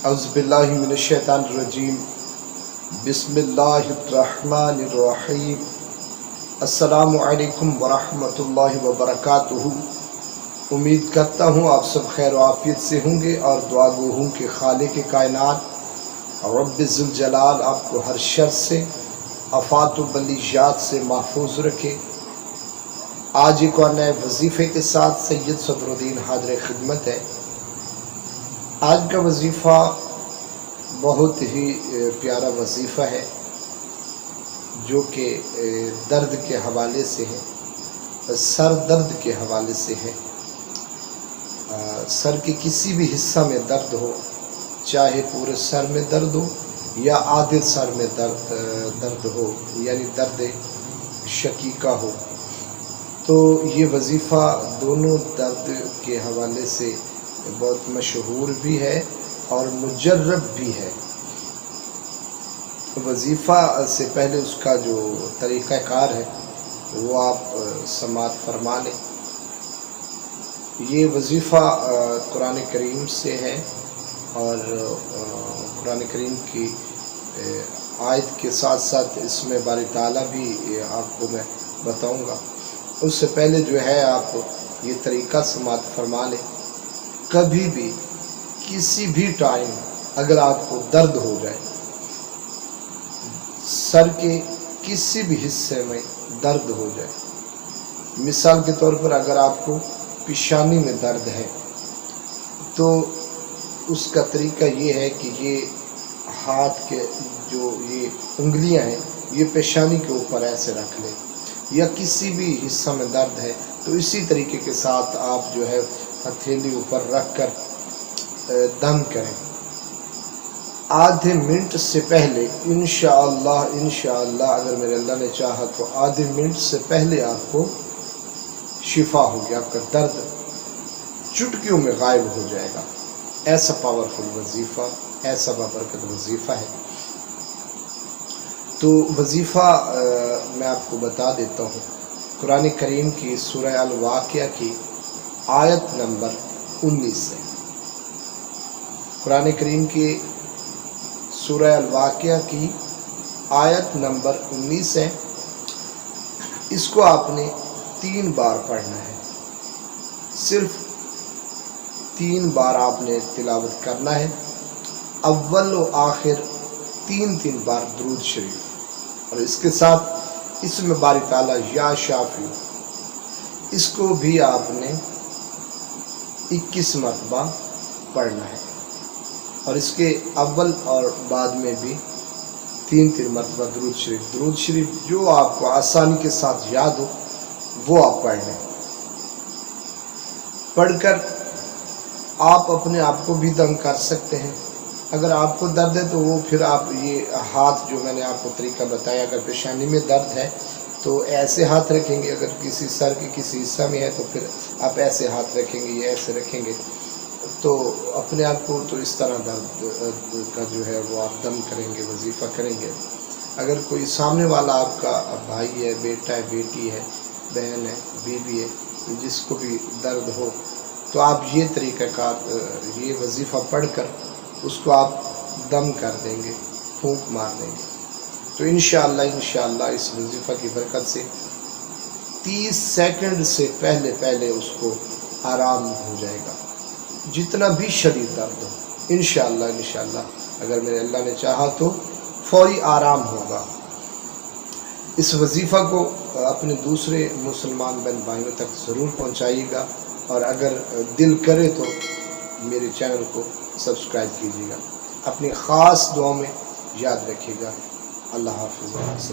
अऊज़ुबिल्लाहि मिनश्शैतानिर्रजीम बिस्मिल्लाहिर्रहमानिर्रहीम अस्सलामु अलैकुम वरहमतुल्लाहि वबरकातुहू। उम्मीद करता हूँ आप सब खैर आफियत से होंगे और दुआ गो हूँ कि खालिक कायनात रब्बुल जलाल आपको हर शर से आफात व बलियात से महफूज रखे। आज एक और नए वजीफ़े के साथ सैयद सदरुद्दीन हाज़िर खिदमत है। आज का वजीफ़ा बहुत ही प्यारा वजीफ़ा है जो कि दर्द के हवाले से है, सर दर्द के हवाले से है। सर के किसी भी हिस्सा में दर्द हो, चाहे पूरे सर में दर्द हो या आधे सर में दर्द हो, यानी दर्द शकीका हो, तो ये वजीफ़ा दोनों दर्द के हवाले से बहुत मशहूर भी है और मुजर्रब भी है। वजीफ़ा से पहले उसका जो तरीक़ाकार है वो आप समाअत फरमा लें। ये वजीफ़ा कुरान करीम से है और कुरान करीम की आयत के साथ साथ इसमें बारी ताला भी आपको मैं बताऊंगा। उससे पहले जो है आप ये तरीक़ा समाअत फरमा लें। कभी भी किसी भी टाइम अगर आपको दर्द हो जाए, सर के किसी भी हिस्से में दर्द हो जाए, मिसाल के तौर पर अगर आपको पेशानी में दर्द है तो उसका तरीका ये है कि ये हाथ के जो ये उंगलियां हैं ये पेशानी के ऊपर ऐसे रख लें, या किसी भी हिस्सा में दर्द है तो इसी तरीके के साथ आप जो है हथेली ऊपर रख कर दम करें। आधे मिनट से पहले इंशाअल्लाह अगर मेरे अल्लाह ने चाहा तो आधे मिनट से पहले आपको शिफा होगी, आपका दर्द चुटकियों में गायब हो जाएगा। ऐसा पावरफुल वजीफ़ा, ऐसा बाबरकत वजीफ़ा है। तो वजीफ़ा मैं आपको बता देता हूँ। कुरान करीम की सूरह अल-वाक़िया की आयत नंबर 19 से, कुरान करीम की सूरह अल-वाक़िया की आयत नंबर 19 है। इसको आपने 3 बार पढ़ना है, सिर्फ 3 बार आपने तिलावत करना है। अव्वल व आखिर 3 बार दुरूद शरीफ, और इसके साथ इसमें बारी ताला या शाफी, इसको भी आपने 21 मरतबा पढ़ना है। और इसके अव्वल और बाद में भी 3 मरतबा दुरूद शरीफ जो आपको आसानी के साथ याद हो वो आप पढ़ लें। पढ़कर आप अपने आप को भी दम कर सकते हैं। अगर आपको दर्द है तो वो फिर आप ये हाथ जो मैंने आपको तरीका बताया, अगर पेशानी में दर्द है तो ऐसे हाथ रखेंगे, अगर किसी सर के किसी हिस्सा में है तो फिर आप ऐसे हाथ रखेंगे या ऐसे रखेंगे, तो अपने आप को तो इस तरह दर्द का जो है वो आप दम करेंगे, वजीफ़ा करेंगे। अगर कोई सामने वाला आपका भाई है, बेटा है, बेटी है, बहन है, बीवी है, जिसको भी दर्द हो तो आप ये तरीक़ाकार ये वजीफ़ा पढ़कर उसको आप दम कर देंगे, फूंक मार देंगे, तो इंशाअल्लाह इस वजीफ़ा की बरकत से 30 सेकंड से पहले उसको आराम हो जाएगा, जितना भी शदीद दर्द हो। इंशाअल्लाह अगर मेरे अल्लाह ने चाहा तो फौरी आराम होगा। इस वजीफ़ा को अपने दूसरे मुसलमान बहन भाइयों तक ज़रूर पहुँचाइएगा, और अगर दिल करे तो मेरे चैनल को सब्सक्राइब कीजिएगा। अपनी ख़ास दुआ में याद रखिएगा। अल्लाह हाफ़िज़।